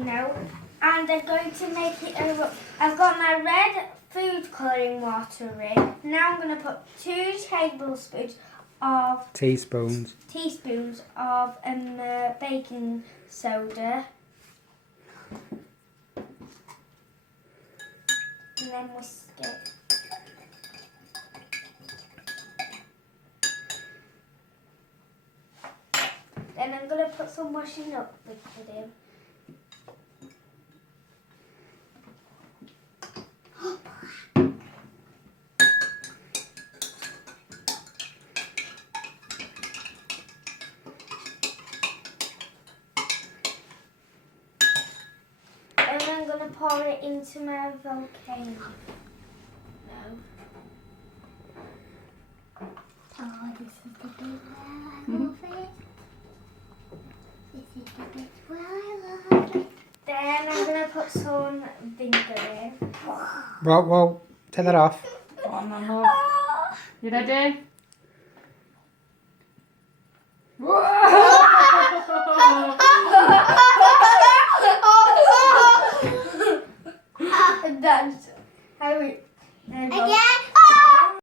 volcano, and I'm going to make it over. I've got my red food colouring water in. Now I'm going to put 2 tablespoons of Teaspoons of baking soda, and then whisk it. Then I'm going to put some washing up liquid in. And I'm going to pour it into my volcano. Oh, this is the bit where I love it. This is the bit where I love it. Then I'm going to put some vinegar in. Whoa, take that off. Come on, my love. You ready? That's how it. Again?